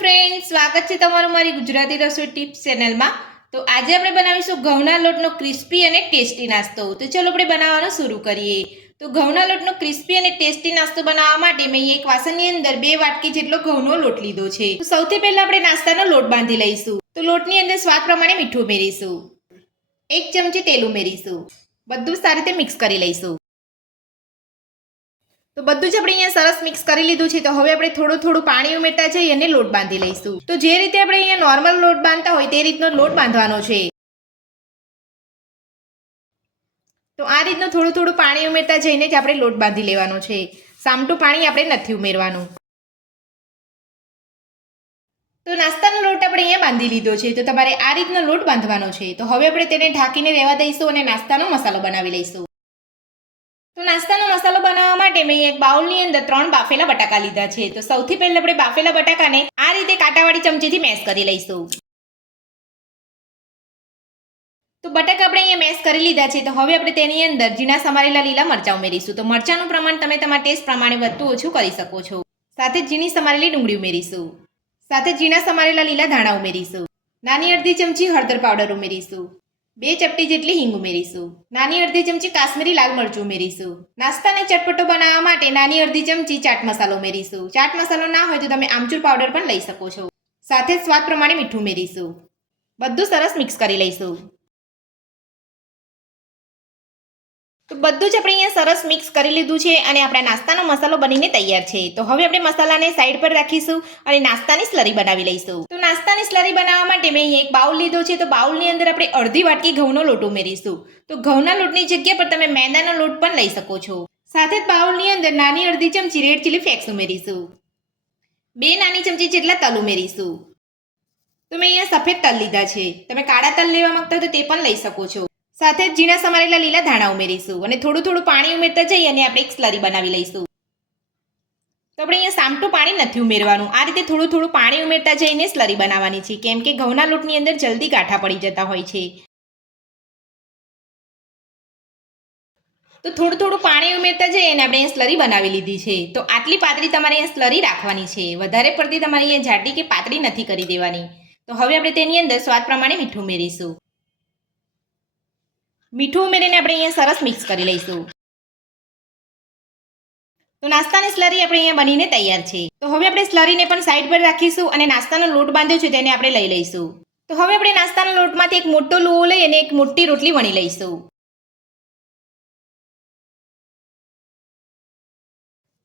Friends, સ્વાગત છે તમારું મારી ગુજરાતી રસોઈ ટિપ્સ ચેનલમાં। તો આજે આપણે બનાવીશું ઘઉંના લોટનો ક્રિસ્પી અને ટેસ્ટી નાસ્તો। તો ચલો આપણે બનાવવાનું શરૂ કરીએ। તો ઘઉંના લોટનો ક્રિસ્પી અને ટેસ્ટી નાસ્તો બનાવવા માટે મેં એક વાસણની અંદર 2 વાટકી જેટલો ઘઉંનો લોટ લીધો છે। તો સૌથી પહેલા આપણે નાસ્તાનો લોટ બાંધી લઈશું। તો લોટની અંદર સ્વાદ પ્રમાણે મીઠું ઉમેરીશું, 1 ચમચી તેલ ઉમેરીશું, બધું સારી રીતે મિક્સ કરી લઈશું। તો બધું જ આપણે અહીંયા સરસ મિક્સ કરી લીધું છે। તો હવે આપણે થોડું પાણી ઉમેરતા જઈ અને લોટ બાંધી લઈશું। તો જે રીતે આપણે અહીંયા નોર્મલ લોટ બાંધતા હોય તે રીતનો લોટ બાંધવાનો છે। તો આ રીતનું થોડું પાણી ઉમેરતા જઈને જ આપણે લોટ બાંધી લેવાનો છે। સામટું પાણી આપણે નથી ઉમેરવાનું। તો નાસ્તાનો લોટ આપણે અહીંયા બાંધી લીધો છે। તો તમારે આ રીતનો લોટ બાંધવાનો છે। તો હવે આપણે તેને ઢાંકીને રહેવા દઈશું અને નાસ્તાનો મસાલો બનાવી લઈશું। તો નાસ્તાનો મસાલો બનાવવા માટે મેં એક બાઉલની અંદર 3 બાફેલા બટાકા લીધા છે। તો સૌથી પહેલા આપણે બાફેલા બટાકાને આ રીતે કાંટાવાળી ચમચીથી મેશ કરી લઈશું। તો બટાકા આપણે અહીંયા મેશ કરી લીધા છે। તો હવે આપણે તેની અંદર ઝીણા સમારેલા લીલા મરચાં ઉમેરીશું। તો મરચાંનું પ્રમાણ તમે તમારા ટેસ્ટ પ્રમાણે વધતું ઓછું કરી શકો છો। સાથે ઝીણી સમારેલી ડુંગળી ઉમેરીશું, સાથે ઝીણા સમારેલા લીલા ધાણા ઉમેરીશું, નાની અડધી ચમચી હળદર પાવડર ઉમેરીશું, 2 ચપટી જેટલી હિંગ ઉમેરીશું, નાની અડધી ચમચી કાશ્મીરી લાલ મરચું ઉમેરીશું। નાસ્તાને ચટપટો બનાવવા માટે નાની અડધી ચમચી ચાટ મસાલો ઉમેરીશું। ચાટ મસાલો ના હોય તો તમે આમચૂર પાવડર પણ લઈ શકો છો। સાથે જ સ્વાદ પ્રમાણે મીઠું ઉમેરીશું। બધું સરસ મિક્સ કરી લઈશું। તો બધું જ આપણે અહીંયા સરસ મિક્સ કરી લીધું છે અને આપણા નાસ્તાનો મસાલો બનીને તૈયાર છે। તો હવે આપણે મસાલાને સાઈડ પર રાખીશું અને નાસ્તાની સ્લરી બનાવી લઈશું। તો નાસ્તાની સ્લરી બનાવવા માટે મેં અહીંયા એક બાઉલ લીધો છે। તો બાઉલની અંદર આપણે અડધી વાટકી ઘઉંનો લોટ ઉમેરીશું। તો ઘઉંના લોટની જગ્યા પર તમે મેંદાનો લોટ પણ લઈ શકો છો। સાથે જ બાઉલની અંદર નાની અડધી ચમચી રેડ ચીલી ફ્લેક્સ ઉમેરીશું, 2 નાની ચમચી જેટલા તલ ઉમેરીશું। તો મેં અહીંયા સફેદ તલ લીધા છે, તમે કાળા તલ લેવા માંગતા હોય તો તે પણ લઈ શકો છો। સાથે જ ઝીણા સમારેલા લીલા ધાણા ઉમેરીશું અને થોડું પાણી ઉમેરતા જઈ અને આપણે એક સ્લરી બનાવી લઈશું। તો આપણે અહીંયા સામટું પાણી નથી ઉમેરવાનું, આ રીતે થોડું પાણી ઉમેરતા જઈને સ્લરી બનાવવાની છે, કેમ કે ઘઉંના લોટની અંદર જલ્દી ગાંઠા પડી જતા હોય છે। તો થોડું પાણી ઉમેરતા જઈએ અને આપણે અહીંયા સ્લરી બનાવી લીધી છે। તો આટલી પાતળી તમારે અહીંયા સ્લરી રાખવાની છે, વધારે પડતી તમારે અહીંયા જાડી કે પાતળી નથી કરી દેવાની। તો હવે આપણે તેની અંદર સ્વાદ પ્રમાણે મીઠું ઉમેરીશું। મીઠું ઉમેરીને આપણે અહીંયા સરસ મિક્સ કરી લઈશું। તો નાસ્તાની સ્લરી આપણે અહીંયા બનીને તૈયાર છે। તો હવે આપણે સ્લરીને પણ સાઈડ પર રાખીશું અને નાસ્તાનો લોટ બાંધ્યો છે તેને આપણે લઈ લઈશું। તો હવે આપણે નાસ્તાના લોટમાંથી એક મોટો લુઓ લઈ અને એક મોટી રોટલી વણી લઈશું।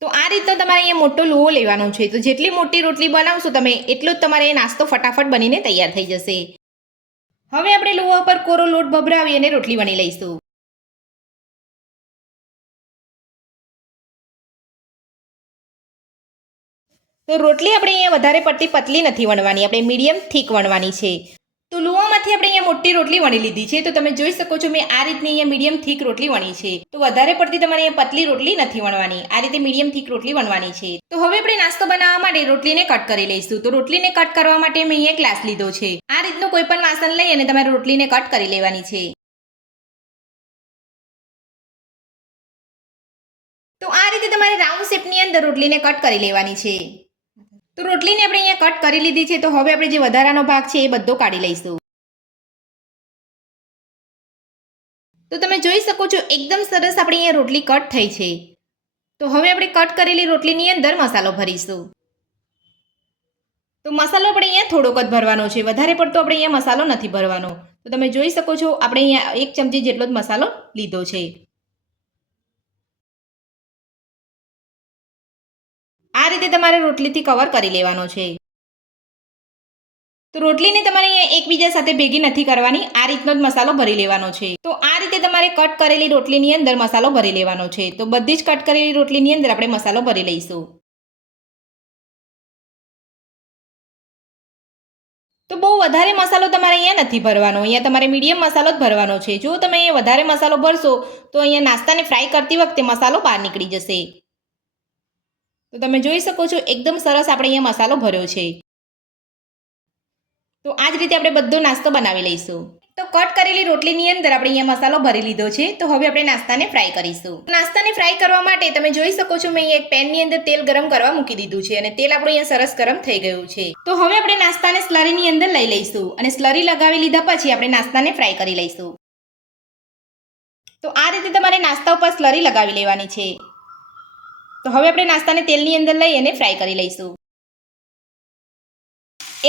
તો આ રીતનો તમારે અહીંયા મોટો લુઓ લેવાનો છે। તો જેટલી મોટી રોટલી બનાવશો તમે એટલો જ તમારે એ નાસ્તો ફટાફટ બનીને તૈયાર થઈ જશે। હવે આપણે લુવા પર કોરો લોટ ભભરાવી અને રોટલી વણી લઈશું। તો રોટલી આપણે અહીંયા વધારે પડતી પતલી નથી વણવાની, આપણે મીડિયમ થીક વણવાની છે। તો લુવામાંથી આપણે અહીંયા મોટી રોટલી વણી લીધી છે। તો તમે જોઈ શકો છો મેં આ રીતની અહીંયા મીડિયમ થીક રોટલી વણી છે। તો વધારે પડતી તમારે અહીંયા પતલી રોટલી નથી વણવાની, આ રીતે મીડિયમ થીક રોટલી વણવાની છે। તો હવે આપણે નાસ્તો બનાવવા માટે રોટલીને કટ કરી લઈશું। તો રોટલીને કટ કરવા માટે મેં અહીંયા ગ્લાસ લીધો છે। આ રીતનું કોઈ પણ વાસણ લઈ અને તમારે રોટલીને કટ કરી લેવાની છે। તો આ રીતે તમારે રાઉન્ડ શેપની અંદર રોટલીને કટ કરી લેવાની છે। તો રોટલીને આપણે અહીંયા કટ કરી લીધી છે। તો હવે આપણે જે વધારાનો ભાગ છે એ બધો કાઢી લઈશું। તો તમે જોઈ શકો છો એકદમ સરસ આપણે અહીંયા રોટલી કટ થઈ છે। તો હવે આપણે કટ કરેલી રોટલીની અંદર મસાલો ભરીશું। તો મસાલો આપણે અહીંયા થોડોક જ ભરવાનો છે, વધારે પડતો આપણે અહીંયા મસાલો નથી ભરવાનો। તો તમે જોઈ શકો છો આપણે અહીંયા 1 ચમચી જેટલો જ મસાલો લીધો છે। આ રીતે તમારે રોટલીથી કવર કરી લેવાનો છે। તો રોટલીને તમારે અહીંયા એકબીજા સાથે ભેગી નથી કરવાની, આ રીતનો જ મસાલો ભરી લેવાનો છે। તો આ રીતે તમારે કટ કરેલી રોટલીની અંદર મસાલો ભરી લેવાનો છે। તો બધી જ કટ કરેલી રોટલીની અંદર આપણે મસાલો ભરી લઈશું। તો બહુ વધારે મસાલો તમારે અહીંયા નથી ભરવાનો, અહીંયા તમારે મીડિયમ મસાલો જ ભરવાનો છે। જો તમે અહીંયા વધારે મસાલો ભરશો તો અહીંયા નાસ્તાને ફ્રાય કરતી વખતે મસાલો બહાર નીકળી જશે। તો તમે જોઈ શકો છો એકદમ સરસ આપણે અહીંયા મસાલો ભર્યો છે। તો આ જ રીતે આપણે બધો નાસ્તો બનાવી લઈશું। તો કટ કરેલી રોટલીની અંદર આપણે અહીંયા મસાલો ભરી લીધો છે. તો હવે આપણે નાસ્તાને ફ્રાય કરીશું. નાસ્તાને ફ્રાય કરવા માટે તમે જોઈ શકો છો મેં એક પેનની અંદર તેલ ગરમ કરવા મૂકી દીધું છે અને તેલ આપણું અહીંયા સરસ ગરમ થઈ ગયું છે. તો હવે આપણે નાસ્તાને સ્લરીની અંદર લઈ લઈશું અને સ્લરી લગાવી લીધા પછી આપણે નાસ્તાને ફ્રાય કરી લઈશું. તો આ રીતે તમારે નાસ્તા ઉપર સ્લરી લગાવી લેવાની છે. તો હવે આપણે નાસ્તાને તેલની અંદર લઈ અને ફ્રાય કરી લઈશું.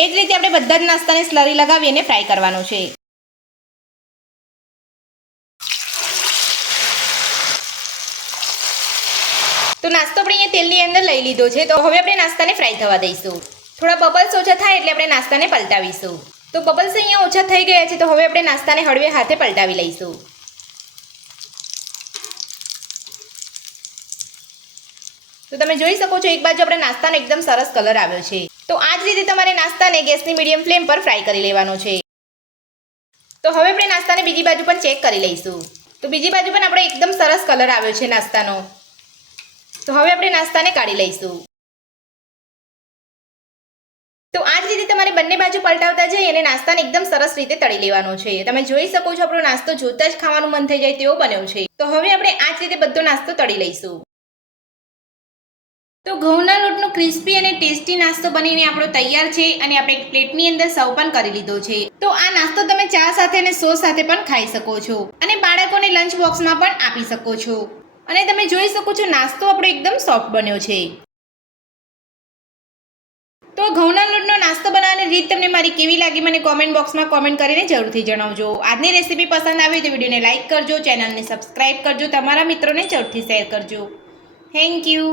એ જ રીતે આપણે બધા જ નાસ્તાને સ્લરી લગાવી અને ફ્રાય કરવાનો છે. તો નાસ્તો આપણે અહીંયા તેલની અંદર લઈ લીધો છે. તો હવે આપણે નાસ્તાને ફ્રાય થવા દઈશું. થોડા બબલ્સ ઓછા થાય એટલે આપણે નાસ્તાને પલટાવીશું. તો બબલ્સ અહીંયા ઓછા થઈ ગયા છે. તો હવે આપણે નાસ્તાને હળવે હાથે પલટાવી લઈશું. તો તમે જોઈ શકો છો એક બાજુ આપણે નાસ્તાનો એકદમ સરસ કલર આવ્યો છે. તો આ જ રીતે તમારે નાસ્તાને ગેસની મીડિયમ ફ્લેમ પર ફ્રાય કરી લેવાનો છે. તો હવે આપણે નાસ્તાને બીજી બાજુ પણ ચેક કરી લઈશું. તો બીજી બાજુ પણ આપણે એકદમ સરસ કલર આવ્યો છે નાસ્તાનો. તો હવે આપણે નાસ્તાને કાઢી લઈશું. તો આ જ રીતે તમારે બંને બાજુ પલટાવતા જઈ અને નાસ્તાને એકદમ સરસ રીતે તળી લેવાનો છે. તમે જોઈ શકો છો આપણો નાસ્તો જોતા જ ખાવાનું મન થઈ જાય તેવો બન્યો છે. તો હવે આપણે આ જ રીતે બધો નાસ્તો તળી લઈશું. તો ઘઉંના લોટનો ક્રિસ્પી અને ટેસ્ટી નાસ્તો બનીને આપણો તૈયાર છે અને આપણે એક પ્લેટની અંદર સર્વ પણ કરી લીધો છે. તો આ નાસ્તો તમે ચા સાથે અને સોસ સાથે પણ ખાઈ શકો છો અને બાળકોને લંચ બોક્સમાં પણ આપી શકો છો. અને તમે જોઈ શકો છો નાસ્તો આપણો એકદમ સોફ્ટ બન્યો છે. તો ઘઉંના લોટનો નાસ્તો બનાવવાની રીત તમને મારી કેવી લાગી મને કોમેન્ટ બોક્સમાં કોમેન્ટ કરીને જરૂરથી જણાવજો. આજની રેસીપી પસંદ આવી તો વિડીયોને લાઇક કરજો, ચેનલને સબસ્ક્રાઇબ કરજો, તમારા મિત્રોને જરૂરથી શેર કરજો. Thank you.